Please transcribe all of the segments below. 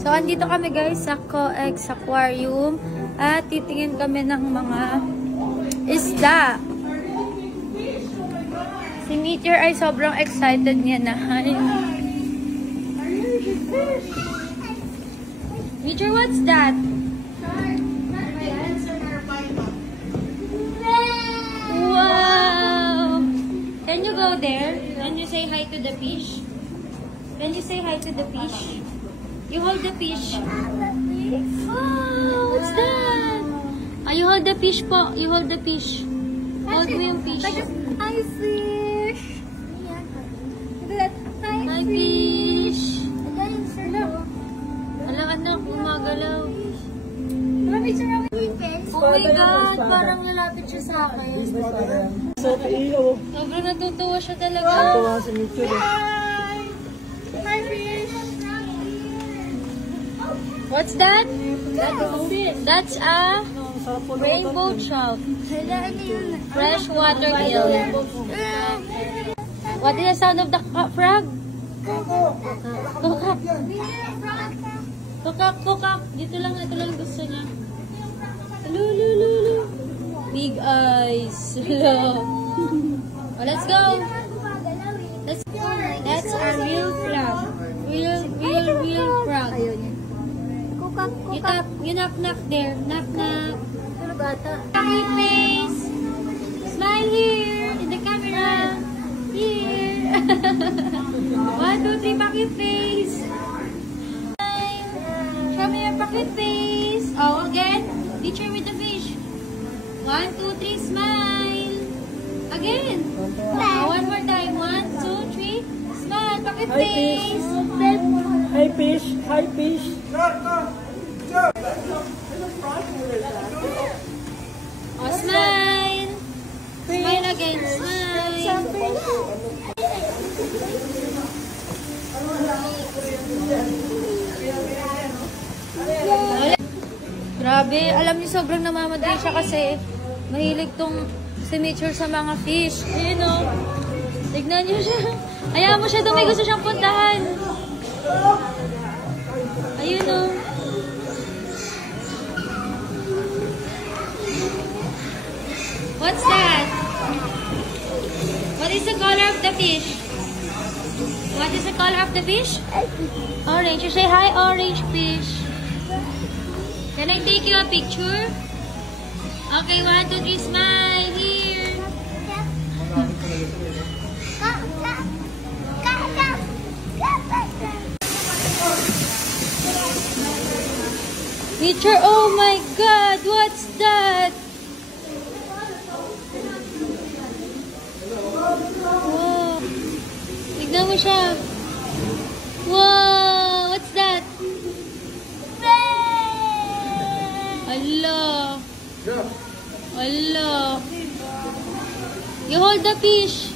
So, andito kami guys sa COEX Aquarium at titingin kami ng mga isda. Si Meteor ay sobrang excited niya na. Meteor, what's that? Wow! Can you go there? Can you say hi to the fish? Can you say hi to the fish? You hold the fish. Oh, what's that? Oh, you hold the fish po. You hold the fish. Hold mo yung fish. Hi, fish. Hi, fish. Alam, anak, gumagalaw. Oh my God, parang lalapit siya sa akin. Sobrang natutuwa siya talaga. Natutuwa si Meteor. Hi, fish. What's that? That's a rainbow trout. Freshwater eel. What is the sound of the frog? Kukak. Kukak, kukak. Ito lang gusto niya. Lulu. Big eyes. Oh, let's go. That's a real frog. Real frog. You knock there. Knock. Happy face. Smile here in the camera. Here. 1, 2, 3, pocket face. Smile. Show me your pocket face. Oh, again. Teacher with the fish. 1, 2, 3, smile. Again. One more time. 1, 2, 3. Smile. Pocket face. Hi, fish. Hi, fish. Oh, smile. Smile again. Smile. Grabe. Alam niyo, sobrang namamadali siya kasi mahilig tong si Meteor sa mga fish. Ayun o. Tignan niyo siya. Hayaan mo siya doon. May gusto siyang puntahan. Ayun o. What's that? What is the color of the fish? What is the color of the fish? Orange. You say hi, orange fish. Can I take you a picture? Okay, 1, 2, 3, smile. Here. Teacher, oh my God, what's that? Wow. Tignan mo siya. Wow, what's that? Allah. Allah. You hold the fish.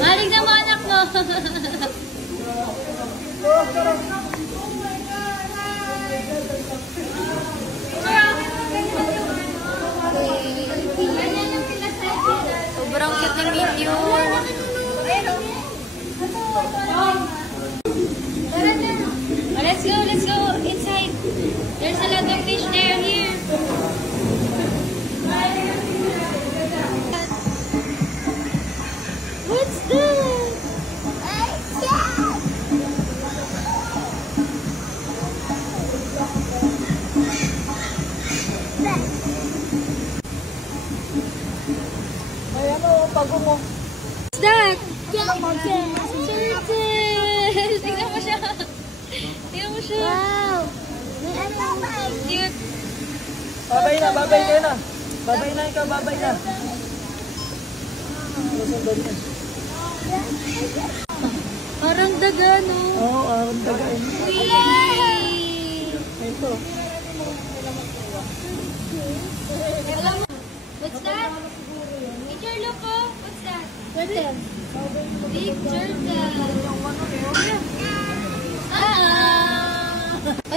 Malig na mo anak mo. Sobrang cute ng Meteor. Let's go inside. There's a lot of fish there. Here. What's that? Bago mo. What's that? Turtle! Tingnan mo siya. Tingnan mo siya. Wow. Cute. Babay na ikaw. Babay na. Parang daga, no? Oo, parang daga. Ito. What's that? Picture, look, oh. What's that? Turtle. Big turtle.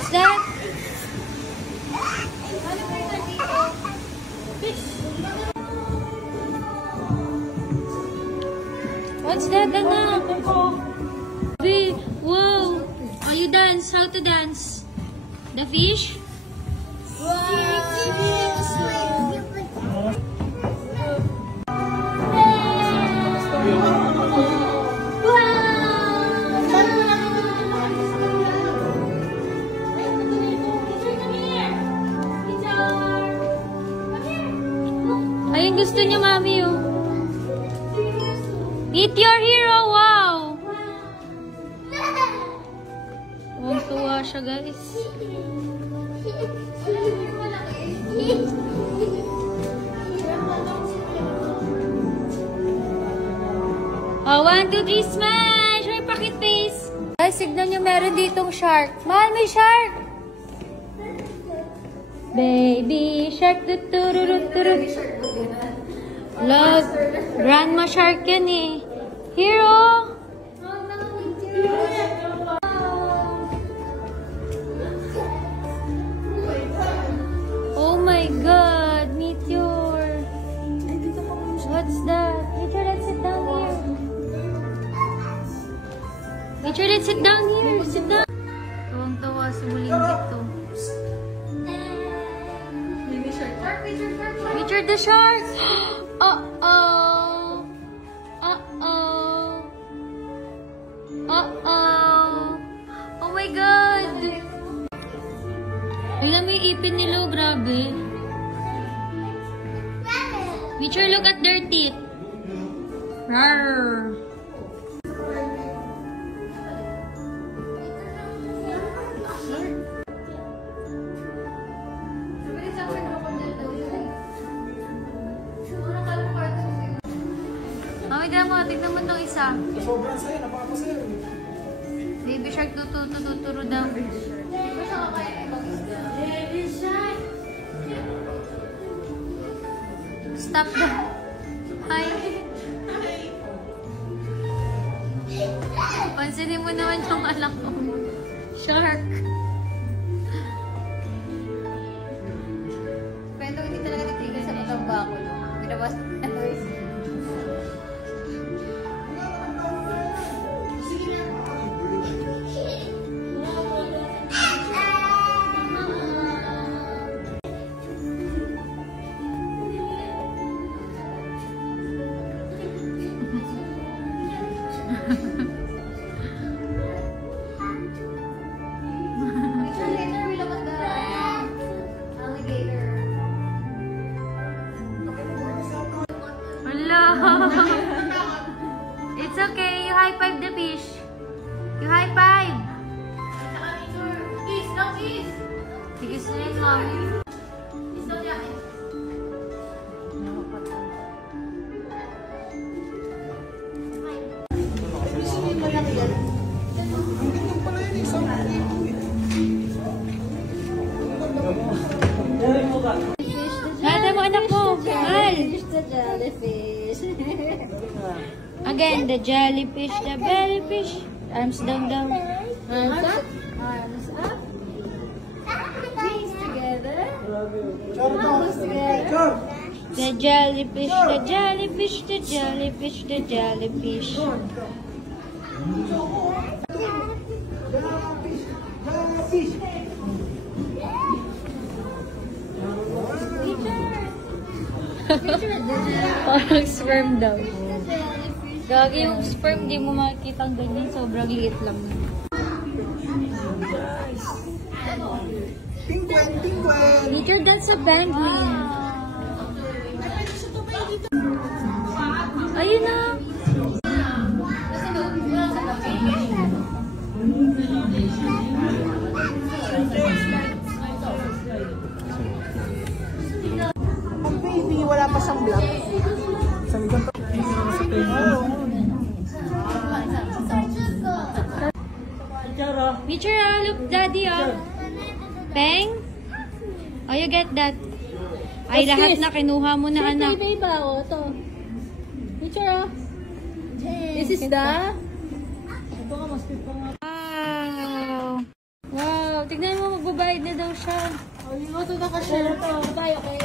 What's that? What's that, anak? Babe, wow. Oh, you dance. How to dance? The fish? Ayun gusto niya, mami, oh. Meet your hero, wow! Tuwa siya, guys. Oh, 1, 2, 3, smash! May pocket face! Guys, signan nyo, meron ditong shark. Mahal, may shark! Baby shark, tutururut. Love, grandma shark yan eh. Hero! Oh my god, meteor. What's that? Meteor, let's sit down here. Meteor, let's sit down here. Sit down. Tuwang-tawa sa muling dito. Meteor the shark. Uh-oh. Uh-oh. Uh-oh. Oh my god. Alam mo yung ipin nila, grabe. Meteor, look at their teeth. Rawr. Tignan mo itong isa. Sobrang sa'yo, napakapasaya. Baby shark, tuturo daw. Baby shark. Stop the... Hi. Pansinin mo naman yung anak ko. Shark. Pero hindi talaga titigil sa matamba ko, no? Pinabas na noise. It's okay. You high five the fish. You high five. Kiss, no kiss! Kiss na yun, mami. Kiss daw niya. Nada mo, anak mo. Al. The jellyfish. Again, the jellyfish, the bellyfish. Arms down, down. Arms up. Arms up. Knees together. Elbows together. The jellyfish, the jellyfish, the jellyfish, the jellyfish. Parang sperm daw. Gagi yung sperm, di mo makikita ang ganyan. Sobrang liit lang. Nature, that's a penguin. Ayun na. Ang baby, wala pa siyang black. Sabi ko pa. Nature, look, daddy, oh. Peng? Oh, you get that? Ay, lahat na kinuha mo na, anak. Baby ba? O, ito. Picture, oh. This is the... Wow! Wow, tignan mo, magbabayad na daw siya. Oh, yung ito na ka-share to. Tayo, okay?